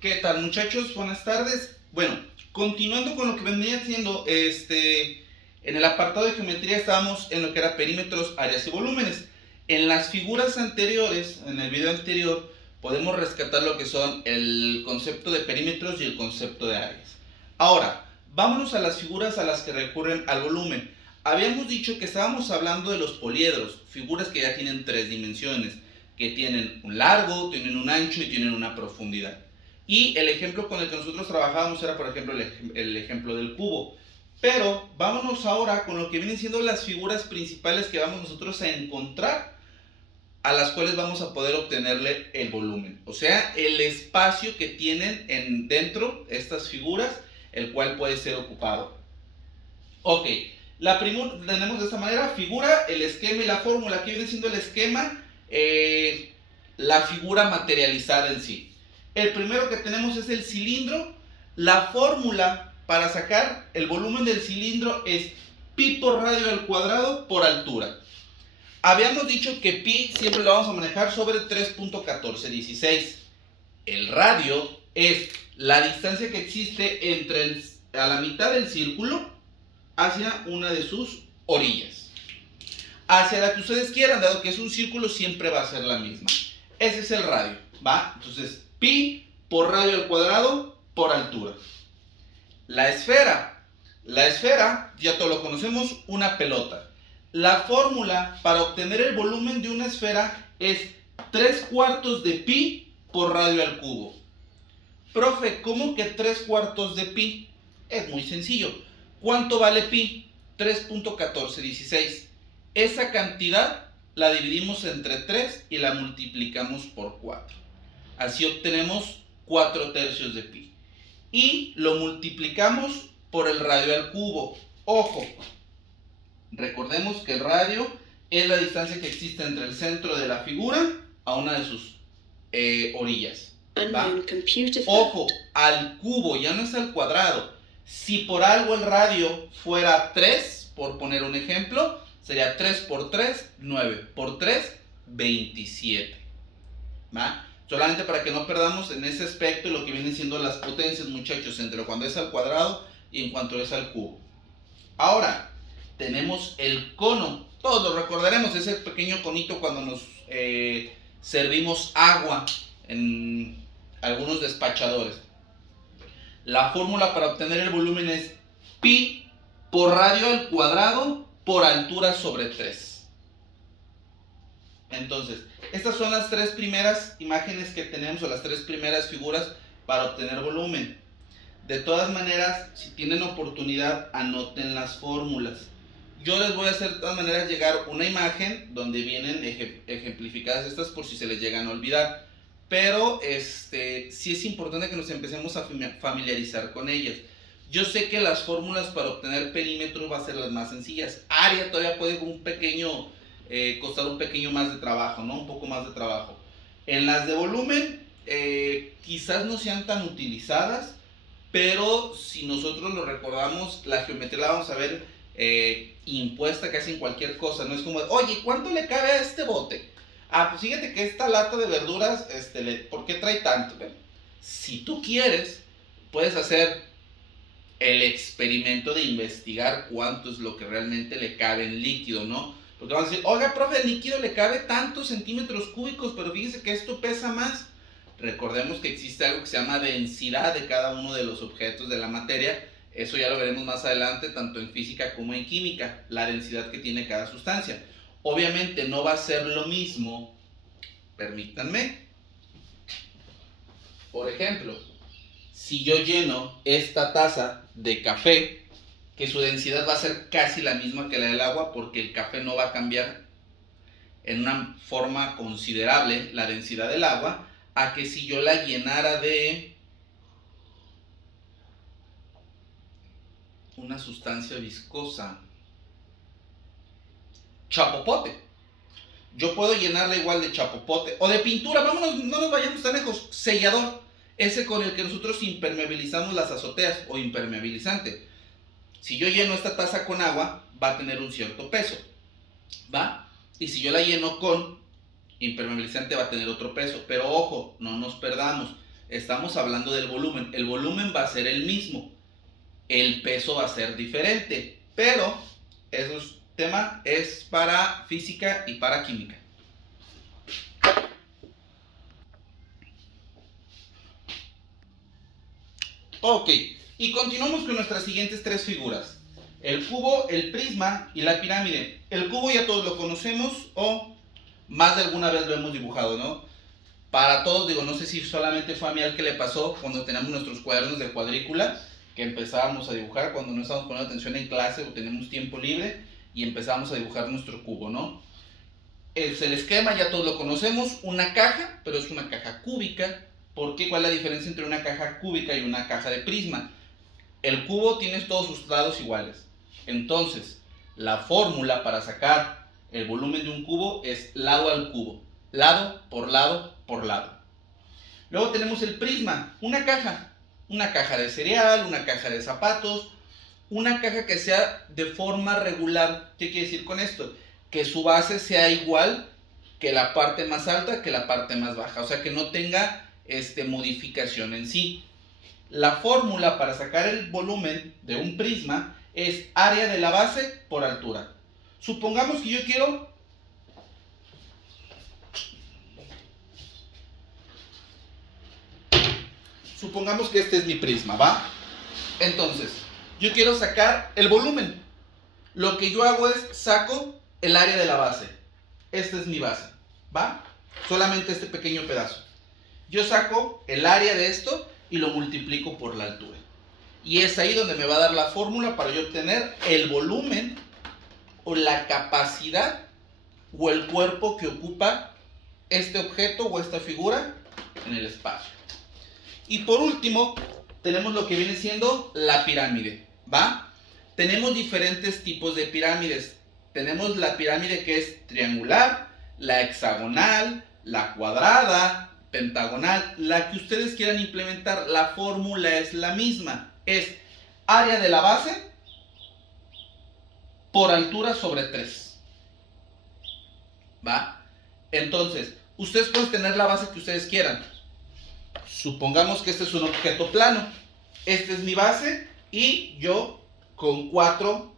¿Qué tal, muchachos? Buenas tardes. Bueno, continuando con lo que venía haciendo, en el apartado de geometría estábamos en lo que era perímetros, áreas y volúmenes. En las figuras anteriores, en el video anterior, podemos rescatar lo que son el concepto de perímetros y el concepto de áreas. Ahora, vámonos a las figuras a las que recurren al volumen. Habíamos dicho que estábamos hablando de los poliedros, figuras que ya tienen tres dimensiones, que tienen un largo, tienen un ancho y tienen una profundidad. Y el ejemplo con el que nosotros trabajábamos era, por ejemplo, el ejemplo del cubo. Pero vámonos ahora con lo que vienen siendo las figuras principales que vamos nosotros a encontrar, a las cuales vamos a poder obtenerle el volumen. O sea, el espacio que tienen dentro estas figuras, el cual puede ser ocupado. Ok, tenemos de esta manera: figura, el esquema y la fórmula. Aquí viene siendo el esquema, la figura materializada en sí. El primero que tenemos es el cilindro. La fórmula para sacar el volumen del cilindro es pi por radio al cuadrado por altura. Habíamos dicho que pi siempre lo vamos a manejar sobre 3.1416. El radio es la distancia que existe entre a la mitad del círculo hacia una de sus orillas. Hacia la que ustedes quieran, dado que es un círculo, siempre va a ser la misma. Ese es el radio, ¿va? Entonces, pi por radio al cuadrado por altura. La esfera, ya todos lo conocemos, una pelota. La fórmula para obtener el volumen de una esfera es 3/4 de pi por radio al cubo. Profe, ¿cómo que 3/4 de pi? Es muy sencillo. ¿Cuánto vale pi? 3.1416. Esa cantidad la dividimos entre 3 y la multiplicamos por 4. Así obtenemos 4/3 de pi. Y lo multiplicamos por el radio al cubo. Ojo, recordemos que el radio es la distancia que existe entre el centro de la figura a una de sus orillas. ¿Va? Ojo, al cubo, ya no es al cuadrado. Si por algo el radio fuera 3, por poner un ejemplo, sería 3 por 3, 9 por 3, 27. ¿Va? Solamente para que no perdamos en ese aspecto lo que vienen siendo las potencias, muchachos, entre cuando es al cuadrado y en cuanto es al cubo. Ahora, tenemos el cono. Todos lo recordaremos, ese pequeño conito cuando nos servimos agua en algunos despachadores. La fórmula para obtener el volumen es pi por radio al cuadrado por altura sobre 3. Entonces, estas son las tres primeras imágenes que tenemos, o las tres primeras figuras para obtener volumen. De todas maneras, si tienen oportunidad, anoten las fórmulas. Yo les voy a hacer de todas maneras llegar una imagen donde vienen ejemplificadas estas por si se les llegan a olvidar. Pero sí es importante que nos empecemos a familiarizar con ellas. Yo sé que las fórmulas para obtener perímetros va a ser las más sencillas. Área todavía puede costar un pequeño más de trabajo, ¿no? Un poco más de trabajo. En las de volumen, quizás no sean tan utilizadas, pero si nosotros lo recordamos, la geometría la vamos a ver impuesta casi en cualquier cosa. No es como, oye, ¿cuánto le cabe a este bote? Ah, pues fíjate que esta lata de verduras, ¿por qué trae tanto? Bueno, si tú quieres, puedes hacer el experimento de investigar cuánto es lo que realmente le cabe en líquido, ¿no? Porque van a decir, oiga, profe, el líquido le cabe tantos centímetros cúbicos, pero fíjese que esto pesa más. Recordemos que existe algo que se llama densidad de cada uno de los objetos de la materia. Eso ya lo veremos más adelante, tanto en física como en química, la densidad que tiene cada sustancia. Obviamente no va a ser lo mismo, permítanme, por ejemplo, si yo lleno esta taza de café, que su densidad va a ser casi la misma que la del agua, porque el café no va a cambiar en una forma considerable la densidad del agua, a que si yo la llenara de una sustancia viscosa, chapopote. Yo puedo llenarla igual de chapopote o de pintura, vámonos, no nos vayamos tan lejos, sellador, ese con el que nosotros impermeabilizamos las azoteas, o impermeabilizante. Si yo lleno esta taza con agua, va a tener un cierto peso, ¿va? Y si yo la lleno con impermeabilizante, va a tener otro peso. Pero ojo, no nos perdamos. estamos hablando del volumen. El volumen va a ser el mismo, el peso va a ser diferente, pero eso es tema, es para física y para química. Ok, y continuamos con nuestras siguientes tres figuras. El cubo, el prisma y la pirámide. El cubo ya todos lo conocemos o más de alguna vez lo hemos dibujado, ¿no? Para todos, digo, no sé si solamente fue a mí al que le pasó cuando teníamos nuestros cuadernos de cuadrícula, que empezábamos a dibujar cuando no estábamos poniendo atención en clase o tenemos tiempo libre y empezábamos a dibujar nuestro cubo, ¿no? Es el esquema, ya todos lo conocemos, una caja, pero es una caja cúbica. ¿Por qué? ¿Cuál es la diferencia entre una caja cúbica y una caja de prisma? El cubo tiene todos sus lados iguales. Entonces, la fórmula para sacar el volumen de un cubo es lado al cubo. Lado por lado por lado. Luego tenemos el prisma, una caja de cereal, una caja de zapatos, una caja que sea de forma regular. ¿Qué quiere decir con esto? Que su base sea igual que la parte más alta que la parte más baja, o sea que no tenga modificación en sí. La fórmula para sacar el volumen de un prisma es área de la base por altura. Supongamos que yo quiero supongamos que este es mi prisma, ¿va? Entonces, yo quiero sacar el volumen. Lo que yo hago es saco el área de la base. Esta es mi base, ¿va? Solamente este pequeño pedazo. Yo saco el área de esto y lo multiplico por la altura. Y es ahí donde me va a dar la fórmula para yo obtener el volumen o la capacidad o el cuerpo que ocupa este objeto o esta figura en el espacio. Y por último, tenemos lo que viene siendo la pirámide, ¿va? Tenemos diferentes tipos de pirámides. Tenemos la pirámide que es triangular, la hexagonal, la cuadrada, pentagonal, la que ustedes quieran implementar. La fórmula es la misma, es área de la base por altura sobre 3, ¿va? Entonces, ustedes pueden tener la base que ustedes quieran. Supongamos que este es un objeto plano, esta es mi base y yo con 4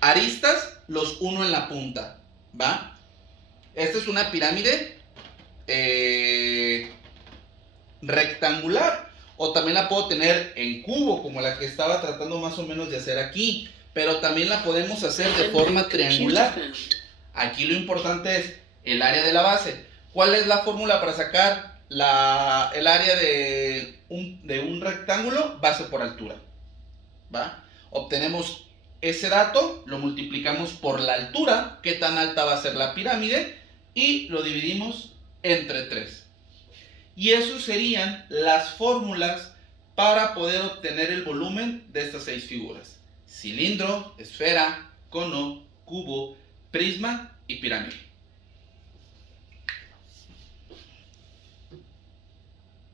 aristas los uno en la punta, ¿va? Esta es una pirámide rectangular, o también la puedo tener en cubo, como la que estaba tratando más o menos de hacer aquí, pero también la podemos hacer de forma triangular. Aquí lo importante es el área de la base. ¿Cuál es la fórmula para sacar el área de un rectángulo? Base por altura, ¿va? Obtenemos ese dato, lo multiplicamos por la altura, qué tan alta va a ser la pirámide, y lo dividimos entre 3. Y eso serían las fórmulas para poder obtener el volumen de estas 6 figuras: cilindro, esfera, cono, cubo, prisma y pirámide.